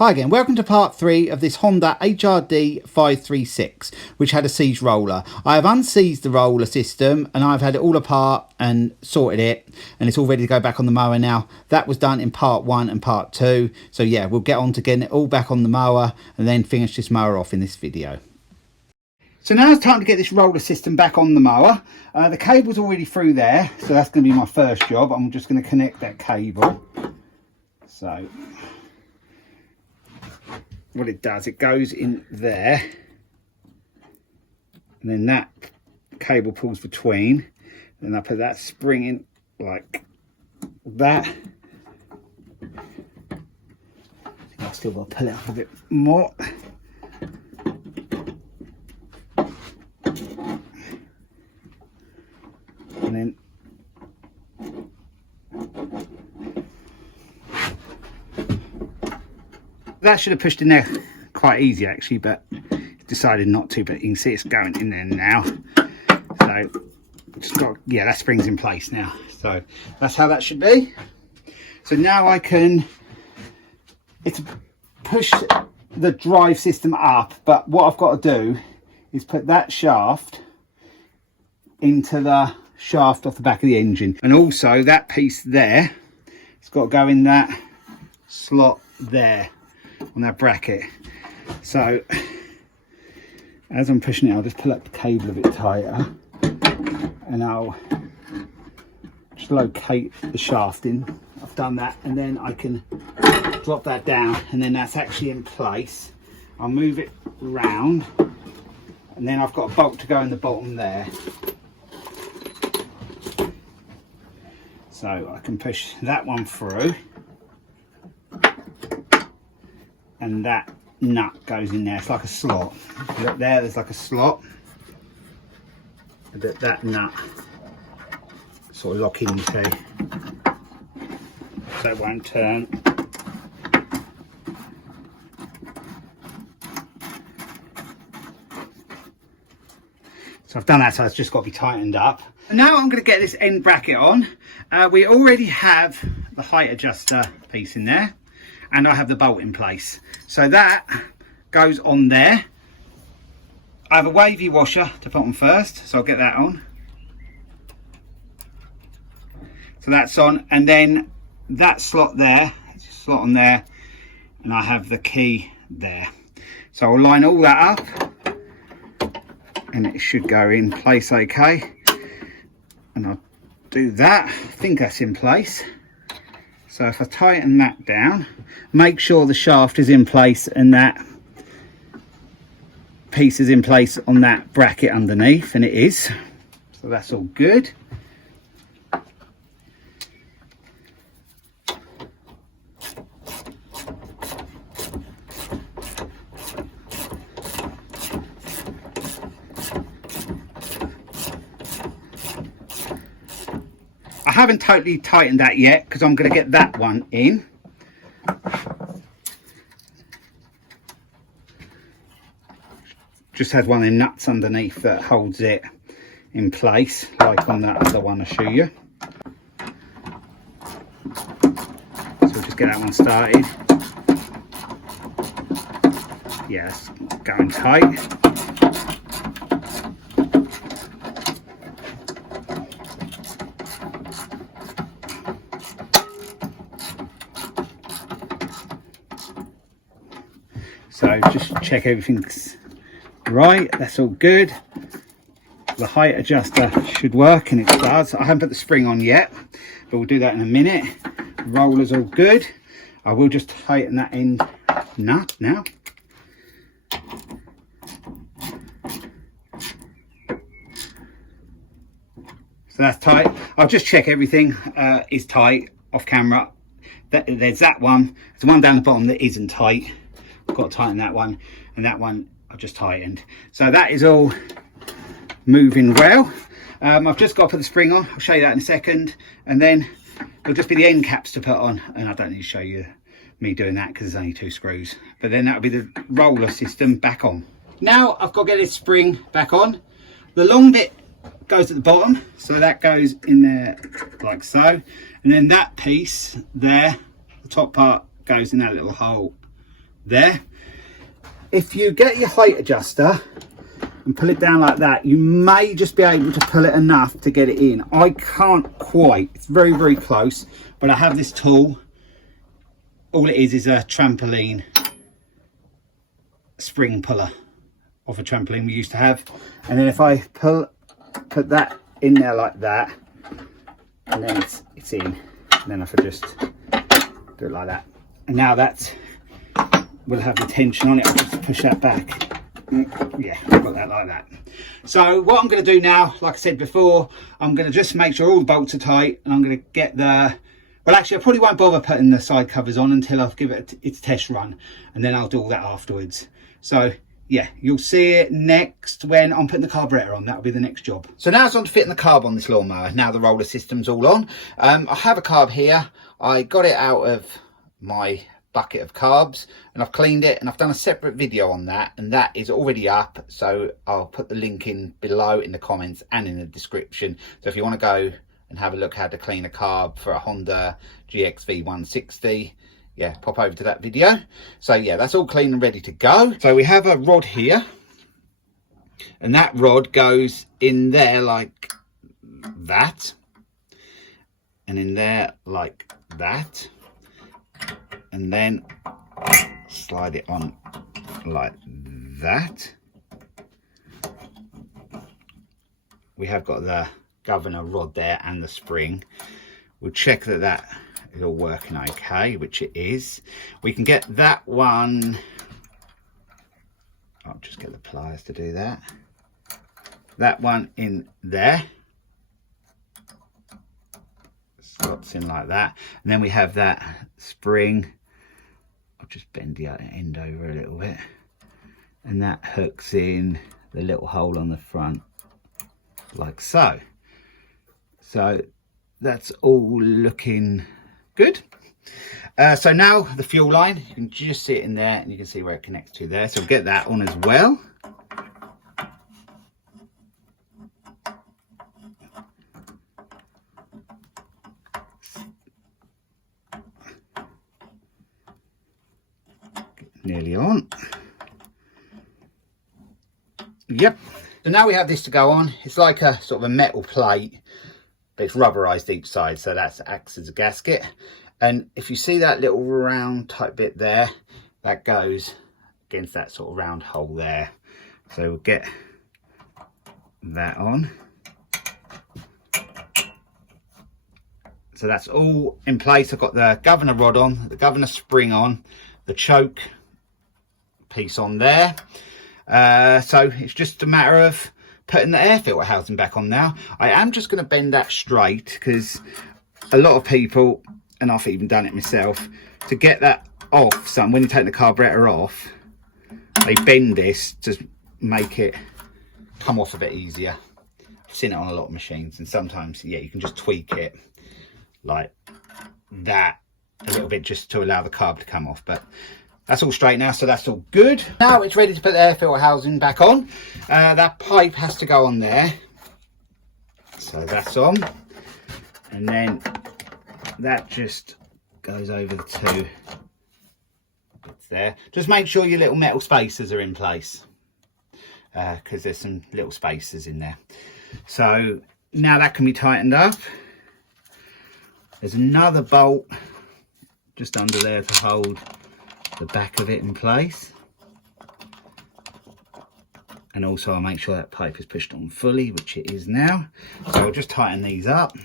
Hi again, welcome to part 3 of this Honda HRD536, which had a seized roller. I have unseized the roller system and I've had it all apart and sorted it, and it's all ready to go back on the mower now. That was done in part 1 and part 2, so yeah, we'll get on to getting it all back on the mower and then finish this mower off in this video. So now it's time to get this roller system back on the mower. The cable's already through there, so that's going to be my first job. I'm just going to connect that cable. So what it does, it goes in there and then that cable pulls between, and I put that spring in like that. I've still got to pull it up a bit more. And then that should have pushed in there quite easy actually, but decided not to. But you can see it's going in there now. So just got, yeah, that spring's in place now. So that's how that should be. So now I can, it's push the drive system up, but what I've got to do is put that shaft into the shaft off the back of the engine, and also that piece there, it's got to go in that slot there on that bracket. So as I'm pushing it, I'll just pull up the cable a bit tighter and I'll just locate the shaft in. I've done that, and then I can drop that down, and then that's actually in place. I'll move it round, and then I've got a bolt to go in the bottom there, so I can push that one through, and that nut goes in there. It's like a slot. Look there, there's like a slot that nut sort of lock into, so it won't turn. So I've done that, so it's just got to be tightened up. And now I'm going to get this end bracket on. We already have the height adjuster piece in there, and I have the bolt in place, so that goes on there. I have a wavy washer to put on first, so I'll get that on. So that's on, and then that slot there, slot on there, and I have the key there. So I'll line all that up and it should go in place okay, and I'll do that. I think that's in place. So if I tighten that down, make sure the shaft is in place and that piece is in place on that bracket underneath, and it is. So that's all good. I haven't totally tightened that yet because I'm going to get that one in. Just has one of the nuts underneath that holds it in place, like on that other one I'll show you. So we'll just get that one started. Yes, going tight. So just check everything's right, that's all good. The height adjuster should work, and it does. I haven't put the spring on yet, but we'll do that in a minute. The roller's all good. I will just tighten that end nut now. So that's tight. I'll just check everything is tight off camera. There's that one. There's one down the bottom that isn't tight. I've got to tighten that one, and that one I've just tightened. So that is all moving well. I've just got to put the spring on. I'll show you that in a second, and then it'll just be the end caps to put on, and I don't need to show you me doing that because there's only 2 screws. But then that'll be the roller system back on. Now I've got to get this spring back on. The long bit goes at the bottom, so that goes in there like so, and then that piece there, the top part, goes in that little hole there. If you get your height adjuster and pull it down like that, you may just be able to pull it enough to get it in. I can't quite, it's very, very close, but I have this tool. All it is a trampoline spring puller of a trampoline we used to have. And then if I put that in there like that, and then it's in, and then if I just do it like that, and now that will have the tension on it, I'll just push that back. Yeah, I've got that like that. So what I'm going to do now, like I said before, I'm going to just make sure all the bolts are tight, and I'm going to get the, well actually I probably won't bother putting the side covers on until I've given it its test run, and then I'll do all that afterwards. So yeah, you'll see it next when I'm putting the carburetor on. That'll be the next job. So now it's on to fitting the carb on this lawnmower. Now the roller system's all on. I have a carb here. I got it out of my bucket of carbs and I've cleaned it, and I've done a separate video on that, and that is already up, so I'll put the link in below in the comments and in the description. So if you want to go and have a look how to clean a carb for a Honda GXV 160, yeah, pop over to that video. So yeah, that's all clean and ready to go. So we have a rod here, and that rod goes in there like that, and in there like that, and then slide it on like that. We have got the governor rod there and the spring. We'll check that that is all working okay, which it is. We can get that one, I'll just get the pliers to do that. That one in there, slots in like that, and then we have that spring. I'll just bend the end over a little bit, and that hooks in the little hole on the front like so. So that's all looking good. So now the fuel line, you can just see it in there, and you can see where it connects to there. So get that on as well. Nearly on. Yep. So now we have this to go on. It's like a sort of a metal plate, but it's rubberized each side, so that acts as a gasket. And if you see that little round type bit there, that goes against that sort of round hole there. So we'll get that on. So that's all in place. I've got the governor rod on, the governor spring on, the choke piece on there. So it's just a matter of putting the air filter housing back on now. I am just going to bend that straight, because a lot of people, and I've even done it myself, to get that off, so when you take the carburetor off, they bend this to make it come off a bit easier. I've seen it on a lot of machines, and sometimes, yeah, you can just tweak it like that a little bit just to allow the carb to come off. But that's all straight now, so that's all good. Now it's ready to put the air filter housing back on. That pipe has to go on there, so that's on, and then that just goes over the two bits there. Just make sure your little metal spacers are in place, because there's some little spacers in there. So now that can be tightened up. There's another bolt just under there to hold the back of it in place, and also I'll make sure that pipe is pushed on fully, which it is now. So I'll just tighten these up.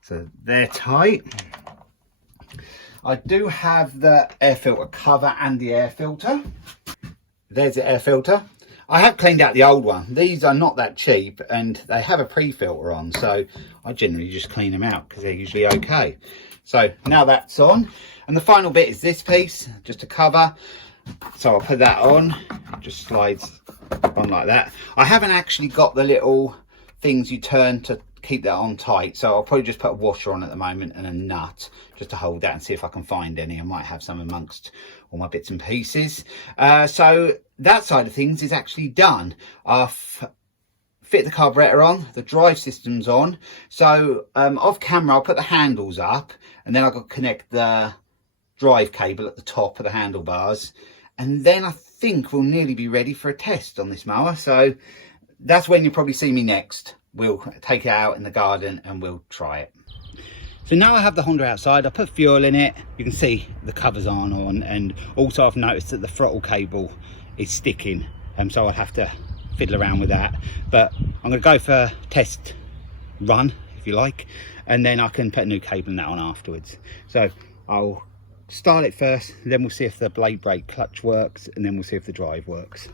So they're tight. I do have the air filter cover and the air filter. There's the air filter. I have cleaned out the old one. These are not that cheap, and they have a pre-filter on, so I generally just clean them out because they're usually okay. So now that's on, and the final bit is this piece, just a cover. So I'll put that on. It just slides on like that. I haven't actually got the little things you turn to keep that on tight. So I'll probably just put a washer on at the moment and a nut just to hold that and see if I can find any. I might have some amongst all my bits and pieces. So that side of things is actually done. I've fit the carburetor on, the drive system's on. So off camera, I'll put the handles up, and then I've got to connect the drive cable at the top of the handlebars. And then I think we'll nearly be ready for a test on this mower. So that's when you'll probably see me next. We'll take it out in the garden and we'll try it. So now I have the Honda outside, I put fuel in it. You can see the covers aren't on, and also I've noticed that the throttle cable is sticking. So I'll have to fiddle around with that. But I'm going to go for a test run, if you like, and then I can put a new cable in that on afterwards. So I'll start it first, then we'll see if the blade brake clutch works, and then we'll see if the drive works.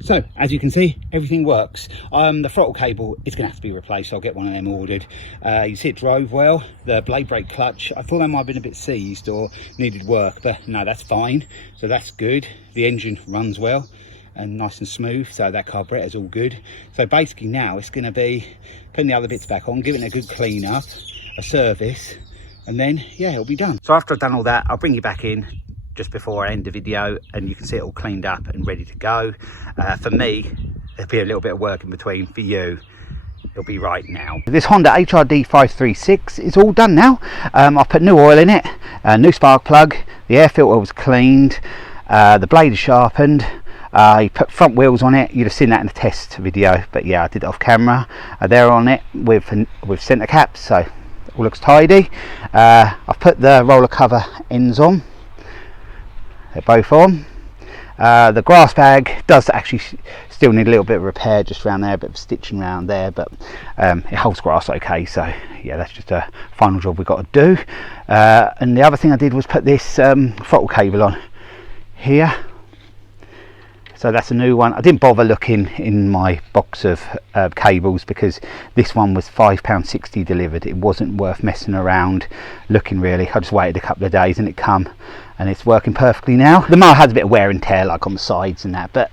So as you can see, everything works. The throttle cable is going to have to be replaced. I'll get one of them ordered. You see it drove well. The blade brake clutch, I thought that might have been a bit seized or needed work, but no, that's fine. So that's good. The engine runs well and nice and smooth, so that carburetor is all good. So basically now it's going to be putting the other bits back on, giving it a good clean up, a service, and then yeah, it'll be done. So after I've done all that, I'll bring you back in just before I end the video and you can see it all cleaned up and ready to go. For me, there'll be a little bit of work in between. For you, it'll be right now. This Honda HRD536 is all done now. I've put new oil in it, a new spark plug, the air filter was cleaned, the blade is sharpened. You put front wheels on it. You'd have seen that in the test video, but yeah, I did it off camera. They're on it with centre caps, so all looks tidy. I've put the roller cover ends on. They're both on. The grass bag does actually still need a little bit of repair just around there, a bit of stitching around there, but it holds grass okay, so yeah, that's just a final job we've got to do. And the other thing I did was put this throttle cable on here. So that's a new one. I didn't bother looking in my box of cables because this one was £5.60 delivered. It wasn't worth messing around looking really. I just waited a couple of days and it come, and it's working perfectly now. The mower has a bit of wear and tear like on the sides and that, but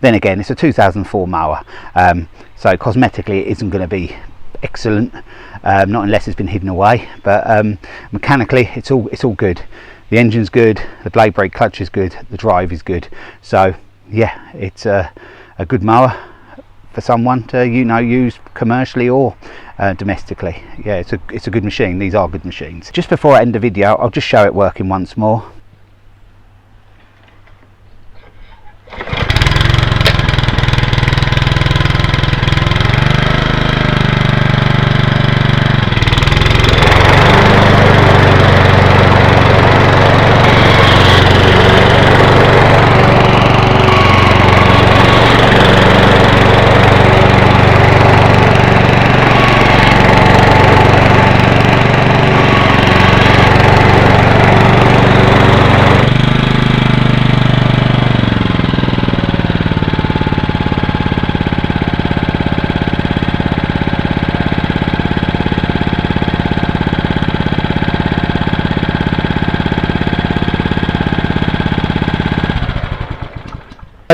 then again, it's a 2004 mower, so cosmetically it isn't going to be excellent, not unless it's been hidden away, but mechanically it's all good. The engine's good, the blade brake clutch is good, the drive is good, so yeah, it's a good mower for someone to use commercially or domestically. Yeah, it's a good machine. These are good machines. Just before I end the video, I'll just show it working once more.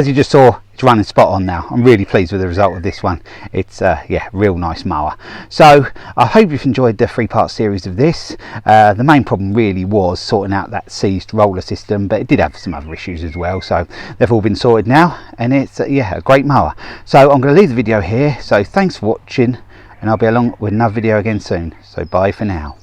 as you just saw, it's running spot on now. I'm really pleased with the result of this one. It's yeah, real nice mower. So I hope you've enjoyed the 3-part series of this. The main problem really was sorting out that seized roller system, but it did have some other issues as well, so they've all been sorted now, and it's yeah, a great mower. So I'm going to leave the video here, so thanks for watching, and I'll be along with another video again soon. So bye for now.